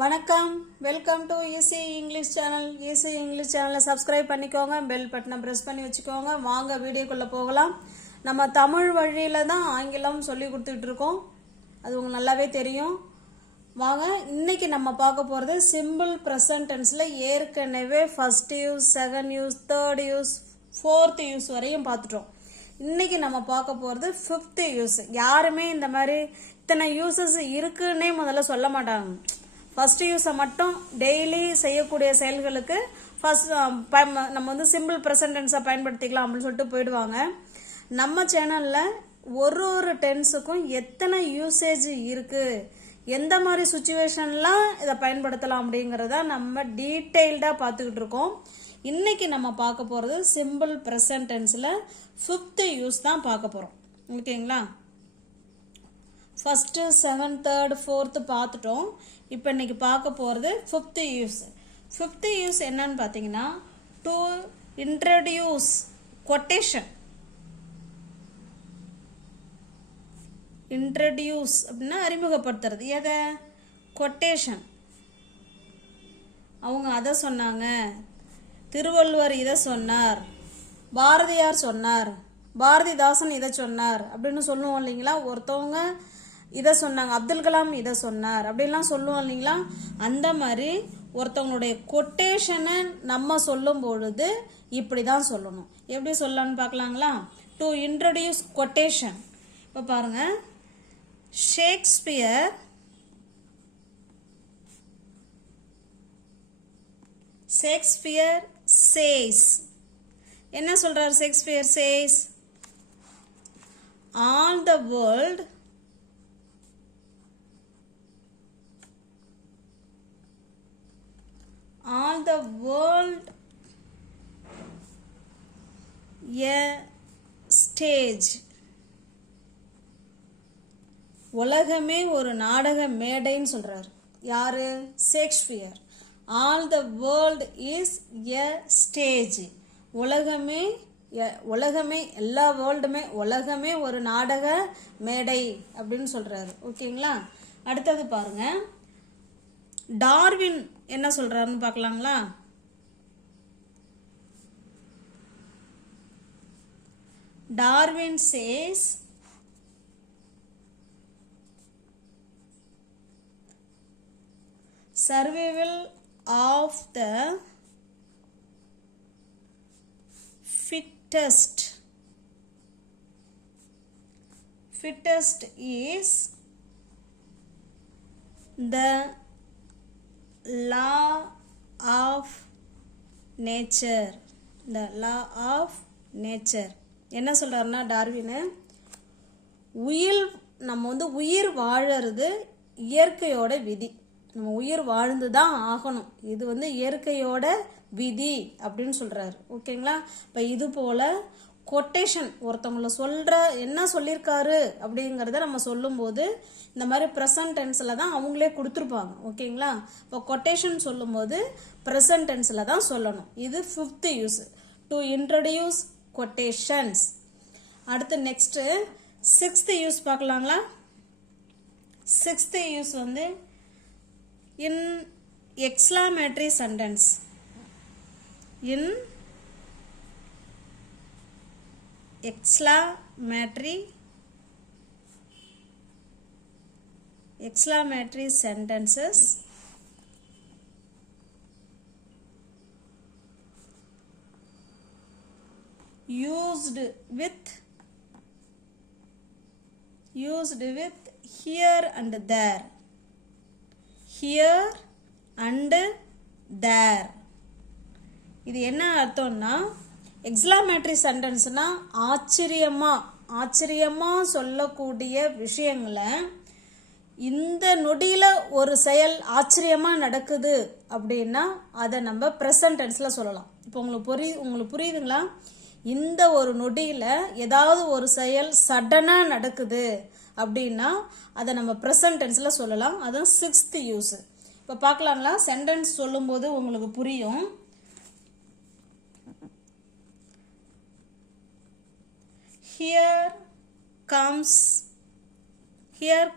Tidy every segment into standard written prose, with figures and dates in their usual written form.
வணக்கம், welcome to easy English channel. Easy English சேனலை subscribe பண்ணிக்கோங்க, பெல் பட்டனை ப்ரெஸ் பண்ணி வச்சுக்கோங்க. வாங்க வீடியோக்குள்ளே போகலாம். நம்ம தமிழ் வழியில் தான் ஆங்கிலம் சொல்லி கொடுத்துட்டு இருக்கோம், அது உங்களுக்கு நல்லாவே தெரியும். வாங்க, இன்னைக்கு நம்ம பார்க்க போகிறது சிம்பிள் ப்ரெசன்ட் டென்ஸில் ஏற்கனவே first use, second use, third use, fourth use வரையும் பார்த்துட்டோம். இன்னைக்கு நம்ம பார்க்க போகிறது ஃபிஃப்த் யூஸ். யாருமே இந்த மாதிரி இத்தனை யூசஸ் இருக்குன்னே முதல்ல சொல்ல மாட்டாங்க. ஃபர்ஸ்ட் யூஸை மட்டும் டெய்லி செய்யக்கூடிய செயல்களுக்கு ஃபர்ஸ்ட் நம்ம வந்து சிம்பிள் ப்ரெசன்ட் டென்ஸை பயன்படுத்திக்கலாம் அப்படின்னு சொல்லிட்டு போயிடுவாங்க. நம்ம சேனலில் ஒரு டென்ஸுக்கும் எத்தனை யூசேஜ் இருக்குது, எந்த மாதிரி சுச்சுவேஷன்லாம் இதை பயன்படுத்தலாம் அப்படிங்கிறத நம்ம டீட்டெயில்டாக பார்த்துக்கிட்டு இருக்கோம். இன்னைக்கு நம்ம பார்க்க போகிறது சிம்பிள் ப்ரெசன்ட் டென்ஸில் ஃபிஃப்த் யூஸ் தான் பார்க்க போகிறோம். ஓகேங்களா? ஃபஸ்ட்டு, செகண்ட், தேர்ட், ஃபோர்த்து பார்த்துட்டோம். இப்போ இன்னைக்கு பார்க்க போகிறது ஃபிஃப்த்து யூஸ். ஃபிஃப்த்து யூஸ் என்னன்னு பார்த்தீங்கன்னா, டு இன்ட்ரடியூஸ் கொட்டேஷன். இன்ட்ரடியூஸ் அப்படின்னா அறிமுகப்படுத்துறது. எதை? கொட்டேஷன். அவங்க அதை சொன்னாங்க, திருவள்ளுவர் இதை சொன்னார், பாரதியார் சொன்னார், பாரதிதாசன் இதை சொன்னார் அப்படின்னு சொல்லுவோம் இல்லைங்களா? ஒருத்தவங்க இதை சொன்னாங்க, அப்துல் கலாம் இதை சொன்னார் அப்படின்லாம் சொல்லுவோம் இல்லைங்களா? அந்த மாதிரி ஒருத்தவங்களுடைய கொட்டேஷனை நம்ம சொல்லும் பொழுது இப்படி தான் சொல்லணும். எப்படி சொல்லலாம்னு பார்க்கலாங்களா? To introduce quotation. இப்போ பாருங்க, ஷேக்ஸ்பியர் சேஸ். என்ன சொல்றார் Shakespeare? Says, all the world a stage. உலகமே ஒரு நாடக மேடைன்னு சொல்றாரு. யாரு? Shakespeare. All the world is a stage. உலகமே எல்லா வேர்ல்டுமே, உலகமே ஒரு நாடக மேடை அப்படின்னு சொல்றாரு. ஓகேங்களா? அடுத்தது பாருங்க, டார்வின் என்ன சொல்றாருன்னு பார்க்கலாங்களா? Darwin says survival of the fittest is the law of nature. என்ன சொல்றாருன்னா, டார்வின் நம்ம வந்து உயிர் வாழறது இயற்கையோட விதி. நம்ம உயிர் வாழ்ந்து தான் ஆகணும், இது வந்து இயற்கையோட விதி அப்படின்னு சொல்றாரு. ஓகேங்களா? இப்போ இது போல கொட்டேஷன் ஒருத்தவங்கள என்ன சொல்லியிருக்காரு அப்படிங்கிறத நம்ம சொல்லும்போது இந்த மாதிரி ப்ரெசன்ட் டென்ஸில் தான் அவங்களே கொடுத்துருப்பாங்க. ஓகேங்களா? இப்போ கொட்டேஷன் சொல்லும்போது ப்ரெசன்ட் டென்ஸில் தான் சொல்லணும். இது fifth use, to introduce quotations. அடுத்து நெக்ஸ்ட்டு சிக்ஸ்த் யூஸ் பார்க்கலாங்களா? சிக்ஸ்த் யூஸ் வந்து in exclamatory sentence. In exclamatory sentences used with here and there. Here and there. இது என்ன அர்த்தம்னா, எக்ஸ்க்ளமேட்டரி சென்டென்ஸ்னா ஆச்சரியமா சொல்லக்கூடிய விஷயங்களை, இந்த நொடியில் ஒரு செயல் ஆச்சரியமா நடக்குது அப்படின்னா அதை நம்ம ப்ரெசன்ட் டென்ஸில் சொல்லலாம். இப்போ உங்களுக்கு புரியுதுங்களா? இந்த ஒரு நொடியில் ஏதாவது ஒரு செயல் சடனாக நடக்குது அப்படின்னா அதை நம்ம ப்ரெசன்ட் டென்ஸில் சொல்லலாம். அதுதான் சிக்ஸ்த் யூஸ். இப்போ பார்க்கலாங்களா? சென்டென்ஸ் சொல்லும்போது உங்களுக்கு புரியும். Here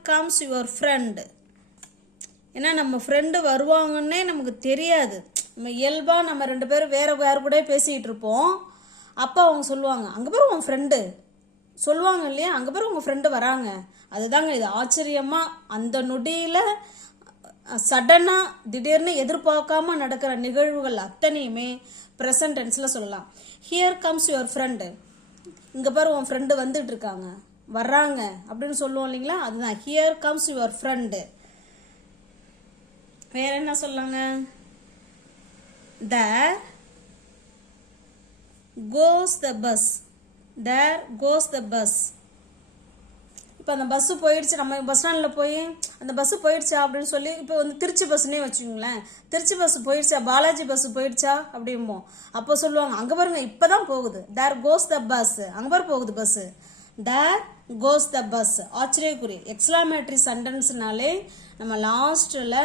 comes your friend. ஏன்னா நம்ம ஃப்ரெண்டு வருவாங்கன்னே நமக்கு தெரியாது. நம்ம இயல்பாக நம்ம 2 பேரும் வேறு கூட பேசிக்கிட்டு இருப்போம். அப்போ அவங்க சொல்லுவாங்க, அங்கே பேர் உன் ஃப்ரெண்டு சொல்லுவாங்க இல்லையா, அங்கே பேர் உங்கள் ஃப்ரெண்டு வராங்க. அதுதாங்க இது. ஆச்சரியமாக அந்த நொடியில் சடனாக திடீர்னு எதிர்பார்க்காம நடக்கிற நிகழ்வுகள் அத்தனையுமே ப்ரெசன்ட் டென்ஸில் சொல்லலாம். ஹியர் கம்ஸ் யுவர் ஃப்ரெண்டு, இங்கே பாரு உன் ஃப்ரெண்டு வந்துட்டு இருக்காங்க, வர்றாங்க அப்படின்னு சொல்லுவோம் இல்லைங்களா, அதுதான் ஹியர் கம்ஸ் யுவர் ஃப்ரெண்டு. வேற என்ன சொல்லாங்க? there goes the bus, there goes the bus. இப்போ அந்த பஸ்ஸு போயிடுச்சு, நம்ம பஸ் ஸ்டாண்டில் போய் அந்த பஸ்ஸு போயிடுச்சா அப்படின்னு சொல்லி, இப்போ வந்து திருச்சி பஸ்ஸுன்னே வச்சுக்கோங்களேன், திருச்சி பஸ்ஸு போயிடுச்சா, பாலாஜி பஸ்ஸு போயிடுச்சா அப்படிம்போம். அப்போ சொல்லுவாங்க, அங்கே பாருங்க இப்போ தான் போகுது, there goes the bus, அங்கே பாரு போகுது bus, there goes the bus. ஆச்சரியக்குறி எக்ஸ்க்ளமேட்டரி சென்டென்ஸ்னாலே நம்ம லாஸ்ட்டில்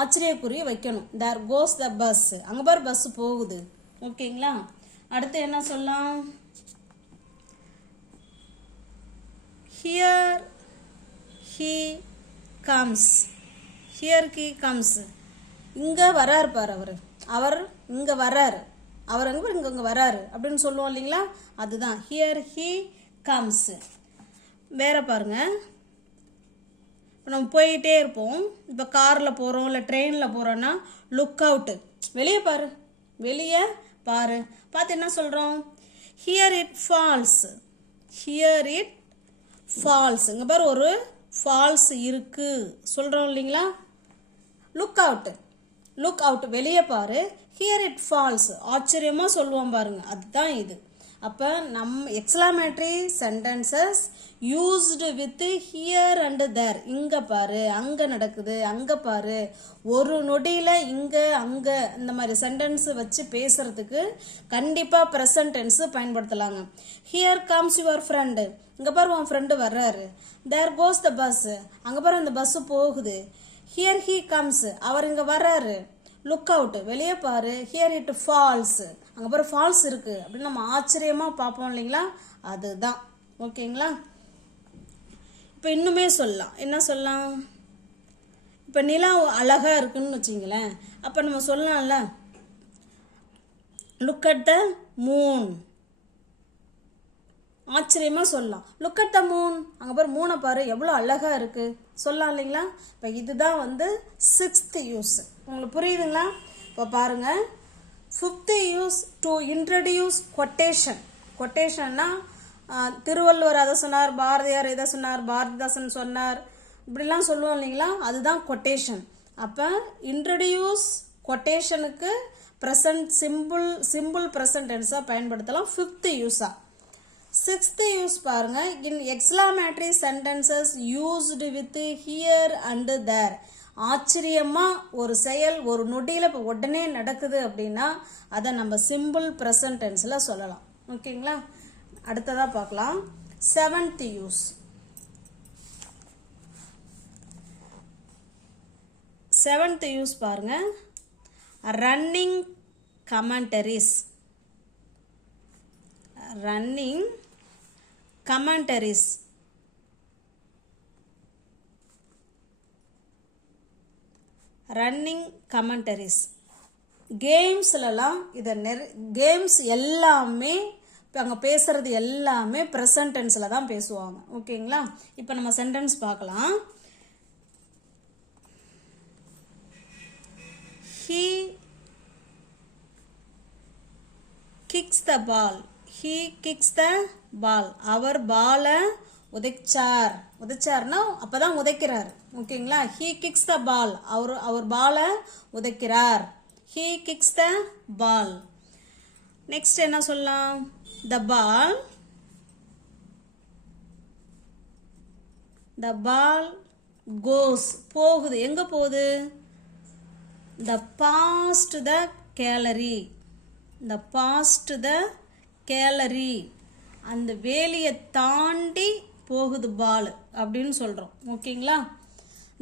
ஆச்சரியக்குறி வைக்கணும். there goes the bus, அங்கே பாரு பஸ்ஸு போகுது. ஓகேங்களா? அடுத்து என்ன சொல்லலாம்? here he comes, here he comes, இங்கே வராரு பாரு அவர் இங்கே வராரு, அவர் அங்கே இங்கே வராரு அப்படின்னு சொல்லுவோம் இல்லைங்களா, அதுதான் here he comes. வேற பாருங்க, இப்போ நம்ம போயிட்டே இருப்போம், இப்போ காரில் போகிறோம் இல்லை ட்ரெயினில் போகிறோன்னா லுக் அவுட்டு, வெளியே பாரு, வெளியே பாரு, பார்த்து என்ன சொல்கிறோம்? Here it falls, here it falls, இங்கே பாரு ஒரு ஃபால்ஸ் இருக்கு சொல்கிறோம் இல்லைங்களா. லுக் அவுட்டு, லுக் அவுட் வெளியே பாரு, ஹியர் இட் ஃபால்ஸ் ஆச்சரியமாக சொல்லுவோம் பாருங்க, அதுதான் இது. அப்போ exclamatory sentences used with here and there, இங்கே பாரு, அங்கே நடக்குது, அங்கே பாரு, ஒரு நொடியில் இங்கே அங்கே இந்த மாதிரி சென்டென்ஸ் வச்சு பேசுறதுக்கு கண்டிப்பாக ப்ரெசன்ட் டென்ஸ் பயன்படுத்தலாங்க. ஹியர் கம்ஸ் யுவர் ஃப்ரெண்டு, இங்கே பாரு உன் ஃப்ரெண்டு வர்றாரு. தேர் கோஸ் த பஸ், அங்கே பாரு அந்த பஸ்ஸு போகுது. ஹியர் ஹீ கம்ஸ், அவர் இங்கே வர்றாரு. லுக் அவுட் வெளியே பாரு. ஹியர் இட் ஃபால்ஸ், அங்கே பாரு ஃபால்ஸ் இருக்குது அப்படின்னு நம்ம ஆச்சரியமாக பார்ப்போம் இல்லைங்களா, அதுதான். ஓகேங்களா? இப்போ இன்னுமே சொல்லலாம், என்ன சொல்லலாம்? இப்போ நிலா அழகாக இருக்குன்னு வச்சிங்களேன், அப்போ நம்ம சொல்லலாம்ல, லுக் அட் த மூன், ஆச்சரியமாக சொல்லலாம். லுக் அட் த மூன், அங்கே பாரு மூனை பாரு எவ்வளோ அழகாக இருக்குது சொல்லலாம் இல்லைங்களா. இப்போ இதுதான் வந்து 6th யூஸ். உங்களுக்கு புரியுதுங்களா? இப்போ பாருங்கள், 5th use to introduce quotation. கொட்டேஷன்னா திருவள்ளுவர் அதை சொன்னார், பாரதியார் இதை சொன்னார், பாரதிதாசன் சொன்னார், இப்படிலாம் சொல்லுவோம் இல்லைங்களா, அதுதான் கொட்டேஷன். அப்போ இன்ட்ரடியூஸ் கொட்டேஷனுக்கு ப்ரெசன்ட் சிம்பிள் ப்ரெசன்ட் டென்ஸாக பயன்படுத்தலாம் 5th யூஸாக. 6th யூஸ் பாருங்க, in exclamatory sentences used with here and there. ஆச்சரியமாக ஒரு செயல் ஒரு நொடியில் இப்போ உடனே நடக்குது அப்படின்னா அதை நம்ம சிம்பிள் ப்ரெசன்ட் டென்ஸில் சொல்லலாம். ஓகேங்களா? அடுத்ததாக பார்க்கலாம் 7th யூஸ். 7th யூஸ் பாருங்க, running commentaries. Running commentaries, running commentaries. கேம்ஸ்லலாம் இதை கேம்ஸ் எல்லாமே இப்போ அங்கே பேசுகிறது எல்லாமே ப்ரெசன்ட் டென்ஸில் தான் பேசுவாங்க. ஓகேங்களா? இப்போ நம்ம சென்டென்ஸ் பார்க்கலாம். He kicks the ball. He kicks the ball. அவர் பாலை உதைச்சார்னா அப்போ தான் உதைக்கிறார். ஓகேங்களா? He kicks the ball. அவர் பாலை உதைக்கிறார். He kicks the ball. Next என்ன சொல்லலாம்? The ball goes. போகுது. எங்கே போகுது? The past the gallery. The past the gallery. அந்த வேலியை தாண்டி போகுது பால் அப்படின்னு சொல்கிறோம். ஓகேங்களா?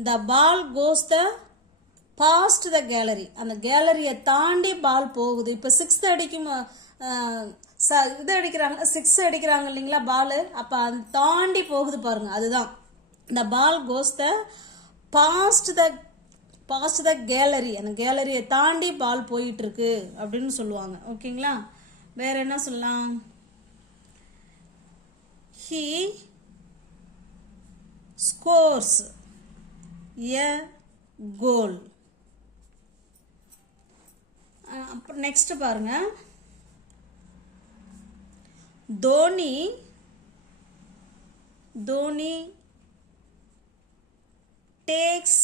The ball goes the past the gallery. அந்த கேலரியை தாண்டி பால் போகுது. இப்போ 6th அடிக்கும் இது அடிக்கிறாங்க, 6 அடிக்கிறாங்க இல்லைங்களா பால், அப்போ அது தாண்டி போகுது பாருங்க, அதுதான். The ball goes the past the past the gallery, அந்த கேலரியை தாண்டி பால் போயிட்டு இருக்கு அப்படின்னு சொல்லுவாங்க. ஓகேங்களா? வேற என்ன சொல்லலாம்? he scores a goal. அப்புறம் நெக்ஸ்ட் பாருங்க, தோனி takes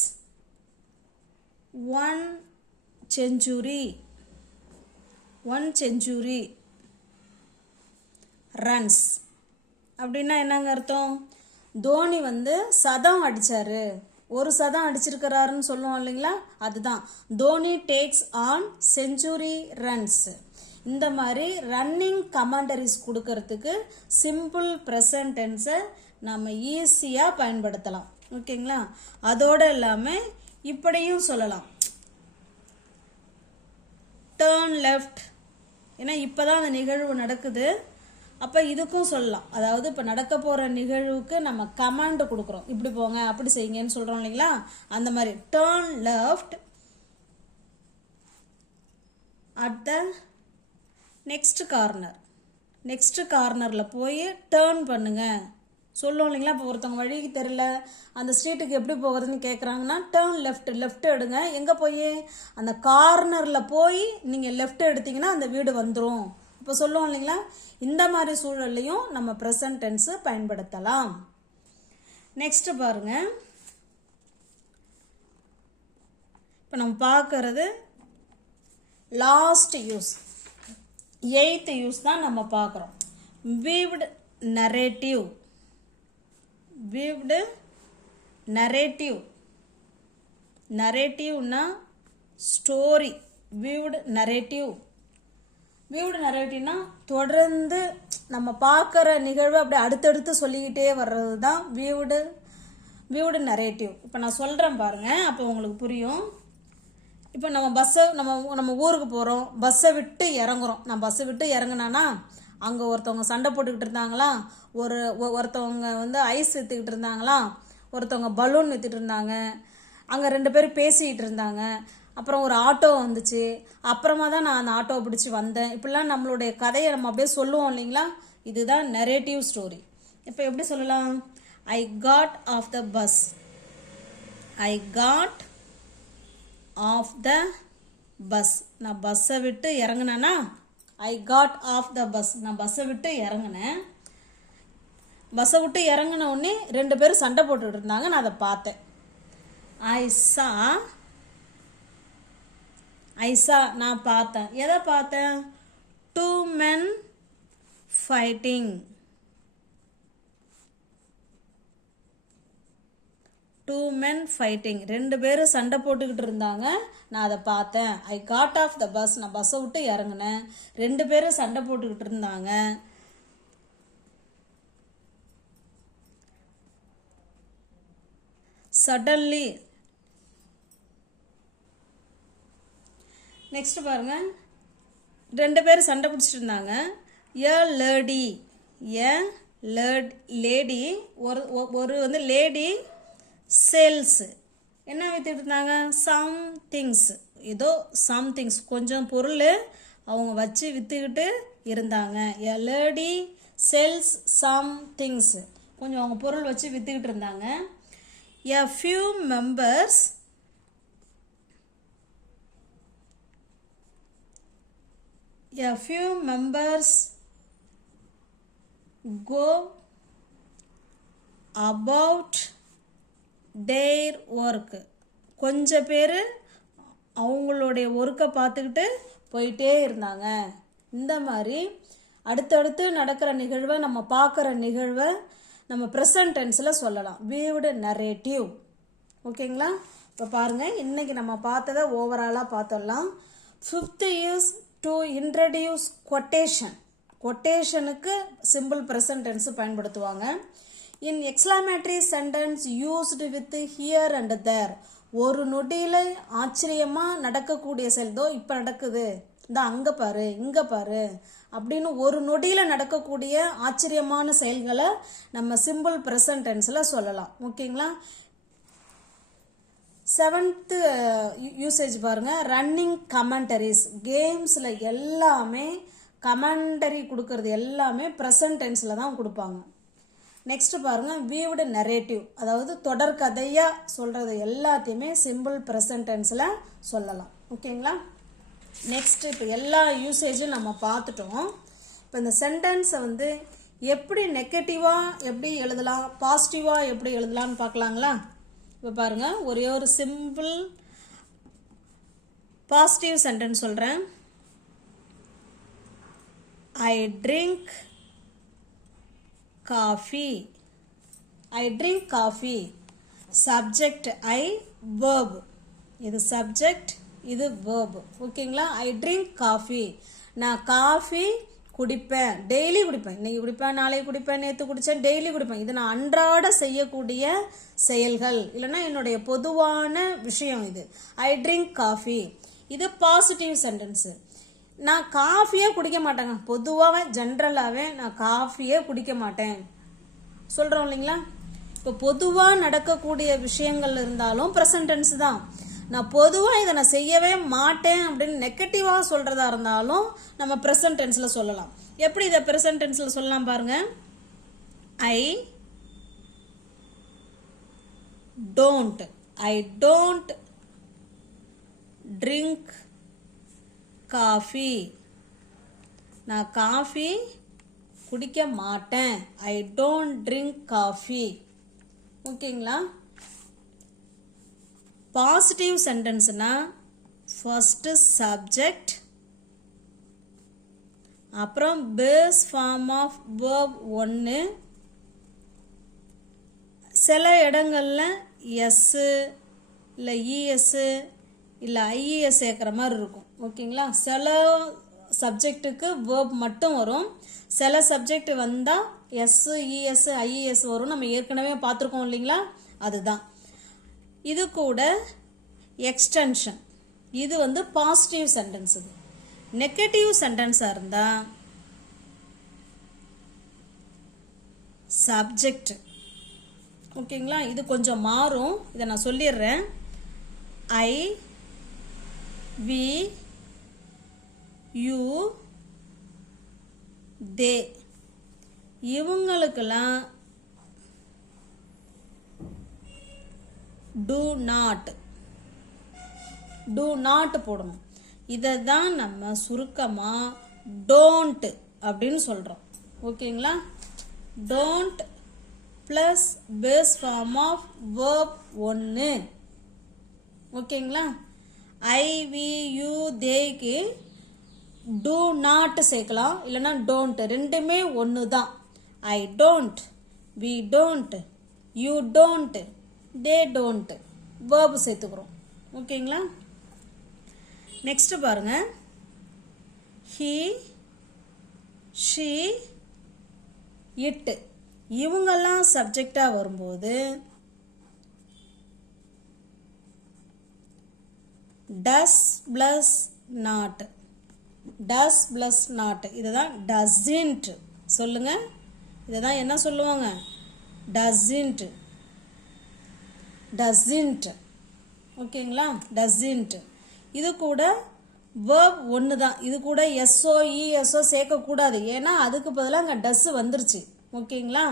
1 century runs. அப்படின்னா என்னங்க அர்த்தம்? தோனி வந்து சதம் அடிச்சாரு, ஒரு சதம் அடிச்சிருக்கிறாருன்னு சொல்லுவோம் இல்லைங்களா, அதுதான் Dhoni takes on century runs. இந்த மாதிரி ரன்னிங் கமாண்டரிஸ் கொடுக்கறதுக்கு சிம்பிள் ப்ரெசன்ட் டென்ஸை நம்ம ஈஸியாக பயன்படுத்தலாம். ஓகேங்களா? அதோடு இல்லாமல் இப்படியும் சொல்லலாம், டேர்ன் லெஃப்ட். ஏன்னா இப்போ தான் அந்த நிகழ்வு நடக்குது, அப்போ இதுக்கும் சொல்லலாம். அதாவது இப்போ நடக்க போகிற நிகழ்வுக்கு நம்ம கமாண்ட் கொடுக்குறோம், இப்படி போங்க அப்படி செய்யுங்கன்னு சொல்கிறோம் இல்லைங்களா, அந்த மாதிரி turn left at the next கார்னரில் போய் டேர்ன் பண்ணுங்க சொல்லுவோம் இல்லைங்களா. இப்போ ஒருத்தவங்க வழிக்கு தெரியல, அந்த ஸ்ட்ரீட்டுக்கு எப்படி போகிறதுன்னு கேட்குறாங்கன்னா டேர்ன் லெஃப்ட் எடுங்க. எங்கே போய்? அந்த கார்னரில் போய் நீங்கள் லெஃப்ட் எடுத்தீங்கன்னா அந்த வீடு வந்துடும். இப்போ சொல்லுவோம் இல்லைங்களா, இந்த மாதிரி சூழல்லையும் நம்ம ப்ரெசன்ட் டென்ஸை பயன்படுத்தலாம். நெக்ஸ்ட் பாருங்க, இப்போ நம்ம பார்க்கறது லாஸ்ட் யூஸ், 8th யூஸ் தான் நம்ம பார்க்குறோம். வீவ்டு நரேட்டிவ்னா ஸ்டோரி. வீவ்டு நரேட்டிவ்னா தொடர்ந்து நம்ம பார்க்குற நிகழ்வு அப்படியே அடுத்தடுத்து சொல்லிக்கிட்டே வர்றது தான் வீவ்டு நரேட்டிவ். இப்போ நான் சொல்கிறேன் பாருங்கள், அப்போ உங்களுக்கு புரியும். இப்போ நம்ம ஊருக்கு போகிறோம், பஸ்ஸை விட்டு இறங்குறோம். நான் பஸ்ஸை விட்டு இறங்குனானா அங்கே ஒருத்தவங்க சண்டை போட்டுக்கிட்டு இருந்தாங்களா, ஒருத்தவங்க வந்து ஐஸ் விற்றுக்கிட்டு இருந்தாங்களா, ஒருத்தவங்க பலூன் விற்றுட்டு இருந்தாங்க, அங்கே 2 பேர் பேசிக்கிட்டு இருந்தாங்க. அப்புறம் ஒரு ஆட்டோ வந்துச்சு, அப்புறமா தான் நான் அந்த ஆட்டோவை பிடிச்சி வந்தேன். இப்படிலாம் நம்மளுடைய கதையை நம்ம அப்படியே சொல்லுவோம் இல்லைங்களா, இதுதான் நரேட்டிவ் ஸ்டோரி. இப்போ எப்படி சொல்லலாம்? I got off the bus. நான் பஸ்ஸை விட்டு இறங்கினேன்னா I got off the bus, நான் பஸ்ஸை விட்டு இறங்கினேன். பஸ்ஸை விட்டு இறங்கின உடனே 2 பேரும் சண்டை போட்டுக்கிட்டு இருந்தாங்க, நான் அதை பார்த்தேன். ஐசா நான் பார்த்தேன். எதை பார்த்தேன்? 2 men fighting. 2 பேரும் சண்டை போட்டுக்கிட்டு இருந்தாங்க, நான் அதை பார்த்தேன். I got off the bus, நான் பஸ்ஸை விட்டு இறங்கினேன், 2 பேரும் சண்டை போட்டுக்கிட்டு இருந்தாங்க. சடன்லி. நெக்ஸ்ட் பாருங்க, 2 பேர் சண்டை பிடிச்சிட்டு இருந்தாங்க. எ லேடி ஒரு வந்து லேடி சேல்ஸ் என்ன வித்துட்டு இருந்தாங்க? சம்திங்ஸ் கொஞ்சம் பொருள் அவங்க வச்சு வித்துக்கிட்டு இருந்தாங்க. A lady sells some things, கொஞ்சம் அவங்க பொருள் வச்சு வித்துக்கிட்டு இருந்தாங்க. A few members go about their work. கொஞ்சம் பேர் அவங்களுடைய ஒர்க்கை பார்த்துக்கிட்டு போயிட்டே இருந்தாங்க. இந்த மாதிரி அடுத்தடுத்து நடக்கிற நிகழ்வை, நம்ம பார்க்குற நிகழ்வை நம்ம ப்ரெசன்ட் டென்ஸில் சொல்லலாம். Weaved narrative. ஓகேங்களா? இப்போ பாருங்கள், இன்றைக்கி நம்ம பார்த்ததை ஓவராலாக பார்த்துடலாம். 5th யூஸ் டு இன்ட்ரடியூஸ் கொட்டேஷனுக்கு சிம்பிள் ப்ரெசன்ட் டென்ஸ் பயன்படுத்துவாங்க. In exclamatory sentence used with here and there. ஒரு நொடியில் ஆச்சரியமாக நடக்கக்கூடிய செயல்தோ இப்போ நடக்குது, இந்த அங்கே பாரு இங்கே பாரு அப்படின்னு ஒரு நொடியில் நடக்கக்கூடிய ஆச்சரியமான செயல்களை நம்ம சிம்பிள் ப்ரெசன்ட் டென்ஸில் சொல்லலாம். ஓகேங்களா? செவன்த்து யூசேஜ் பாருங்கள், ரன்னிங் கமெண்டரிஸ். கேம்ஸில் எல்லாமே கமெண்டரி கொடுக்கறது எல்லாமே ப்ரெசன்ட் டென்ஸில் தான் கொடுப்பாங்க. நெக்ஸ்ட் பாருங்கள், வியூடு நரேட்டிவ், அதாவது தொடர்கதையாக சொல்கிறது எல்லாத்தையுமே சிம்பிள் ப்ரெசன்ட் டென்ஸில் சொல்லலாம். ஓகேங்களா? நெக்ஸ்ட் இப்போ எல்லா யூசேஜும் நம்ம பார்த்துட்டோம். இப்போ இந்த சென்டென்ஸை வந்து எப்படி நெகட்டிவாக எப்படி எழுதலாம், பாசிட்டிவாக எப்படி எழுதலாம்னு பார்க்கலாங்களா? இப்போ பாருங்கள், ஒரே ஒரு சிம்பிள் பாசிட்டிவ் சென்டென்ஸ் சொல்கிறேன். I drink coffee. I drink coffee. Subject I, verb. இது subject, இது verb. ஓகேங்களா? I drink coffee. நான் காஃபி குடிப்பேன், டெய்லி குடிப்பேன். இன்னைக்கு குடிப்பேன், நாளைக்கு குடிப்பேன், நேற்று குடித்தேன், டெய்லி குடிப்பேன். இது நான் அன்றாட செய்யக்கூடிய செயல்கள், இல்லைன்னா என்னுடைய பொதுவான விஷயம் இது. I drink coffee. இது பாசிட்டிவ் சென்டென்ஸு. நான் காஃபியே குடிக்க மாட்டேங்க, பொதுவாகவே ஜென்ரலாகவே நான் காஃபியே குடிக்க மாட்டேன் சொல்கிறோம் இல்லைங்களா? இப்போ பொதுவாக நடக்கக்கூடிய விஷயங்கள் இருந்தாலும் ப்ரெசன்ட் டென்ஸ் தான். நான் பொதுவாக இதை நான் செய்யவே மாட்டேன் அப்படின்னு நெகட்டிவாக சொல்கிறதா இருந்தாலும் நம்ம ப்ரெசன்ட் டென்ஸில் சொல்லலாம். எப்படி இதை ப்ரெசன்ட் டென்ஸில் சொல்லலாம் பாருங்கள். ஐ டோன்ட் ட்ரிங்க் காஃபி. நான் காஃபி குடிக்க மாட்டேன். ஐ டோன்ட் ட்ரிங்க் காஃபி. ஓகேங்களா? பாசிட்டிவ் சென்டென்ஸ்னா ஃபர்ஸ்ட் சப்ஜெக்ட், அப்புறம் பேஸ் ஃபார்ம் ஆஃப் verb 1, சில இடங்களில் எஸ்ஸு இல்லை இஎஸ்ஸு இல்லை ஐஇஎஸ் சேர்க்குற மாதிரி இருக்கும். ஓகேங்களா? சில சப்ஜெக்ட்டுக்கு வேர்ப் மட்டும் வரும், சில சப்ஜெக்ட் வந்தால் எஸ்ஸு இஎஸ்ஸு ஐஇஎஸ் வரும். நம்ம ஏற்கனவே பார்த்துருக்கோம் இல்லைங்களா? அதுதான் இது. கூட எக்ஸ்டென்ஷன், இது வந்து பாசிட்டிவ் சென்டென்ஸ். இது நெகட்டிவ் சென்டென்ஸாக இருந்தால் சப்ஜெக்ட். ஓகேங்களா? இது கொஞ்சம் மாறும், இதை நான் சொல்லிடுறேன். ஐ, வி, யூ, தே, இவங்களுக்கெல்லாம் do not போடணும். இதை தான் நம்ம சுருக்கமாக don't அப்படின்னு சொல்கிறோம். ஓகேங்களா? don't plus base form of verb 1. ஓகேங்களா? ஐ, வி, யூ, தேக்கு do not சேர்க்கலாம், இல்லைன்னா don't, ரெண்டுமே ஒன்று தான். I don't, we don't, you don't, they don't, verb சேர்த்துக்கிறோம். ஓகேங்களா? நெக்ஸ்ட் பாருங்க, he, she, it, இவங்கெல்லாம் சப்ஜெக்டாக வரும்போது does plus not, இதுதான் doesn't. சொல்லுங்க, இதுதான் என்ன சொல்லுவாங்க? doesn't. ஓகேங்களா? doesn't. இது கூட verb 1 தான். இது கூட எஸ்ஓ இஎஸ்ஓ சேர்க்கக்கூடாது, ஏன்னா அதுக்கு பதிலாக அங்கே டஸ் வந்துருச்சு. ஓகேங்களா?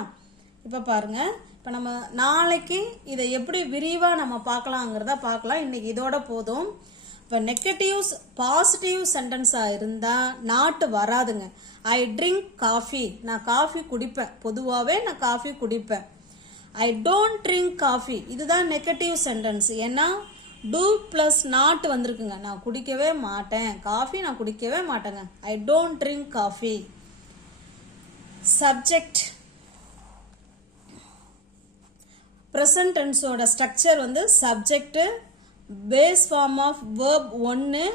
இப்போ பாருங்கள், இப்போ நம்ம நாளைக்கு இதை எப்படி விரிவாக நம்ம பார்க்கலாங்கிறத பார்க்கலாம். இன்றைக்கி இதோட போதும். இப்போ நெகட்டிவ்ஸ் பாசிட்டிவ் சென்டென்ஸாக இருந்தால் நாட்டு வராதுங்க. ஐ ட்ரிங்க் காஃபி, நான் காஃபி குடிப்பேன், பொதுவாகவே நான் காஃபி குடிப்பேன். ஐ டோன்ட் ட்ரிங்க் காஃபி, இதுதான் நெகட்டிவ் சென்டென்ஸ், ஏன்னா டூ ப்ளஸ் நாட் வந்திருக்குங்க. நான் குடிக்கவே மாட்டேன் காஃபி, நான் குடிக்கவே மாட்டேங்க. I don't drink coffee. Subject present டென்ஸோட ஸ்ட்ரக்சர் வந்து subject, base form of verb 1,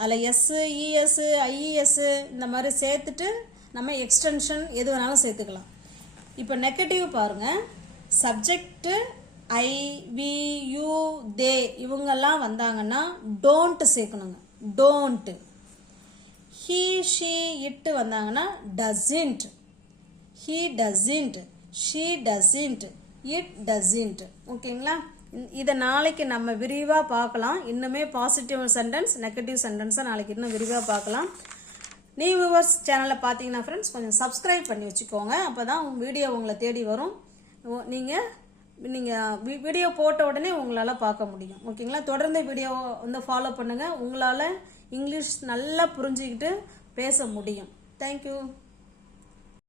அதில் எஸ்ஸு இஎஸ்ஸு ஐஇஎஸ்ஸு இந்த மாதிரி சேர்த்துட்டு நம்ம எக்ஸ்டென்ஷன் எது வேணாலும் சேர்த்துக்கலாம். இப்போ நெகட்டிவ் பாருங்கள், சப்ஜெக்டு ஐ, வி, யூ, தே இவங்கெல்லாம் வந்தாங்கன்னா டோன்ட் சேர்க்கணுங்க. டோன்ட். ஹீ, ஷீ, இட்டு வந்தாங்கன்னா doesn't. He doesn't, she doesn't, it doesn't. ஓகேங்களா? இதை நாளைக்கு நம்ம விரிவாக பார்க்கலாம். இன்னுமே பாசிட்டிவ் சென்டென்ஸ் நெகட்டிவ் சென்டென்ஸை நாளைக்கு இன்னும் விரிவாக பார்க்கலாம். நியூ வியூவர்ஸ் சேனலை பார்த்தீங்கன்னா ஃப்ரெண்ட்ஸ் கொஞ்சம் சப்ஸ்கிரைப் பண்ணி வச்சுக்கோங்க. அப்போ தான் வீடியோ உங்களை தேடி வரும். நீங்கள் வீடியோ போட்ட உடனே உங்களால் பார்க்க முடியும். ஓகேங்களா? தொடர்ந்து வீடியோ வந்து ஃபாலோ பண்ணுங்கள். உங்களால் இங்கிலீஷ் நல்லா புரிஞ்சுக்கிட்டு பேச முடியும். தேங்க்யூ.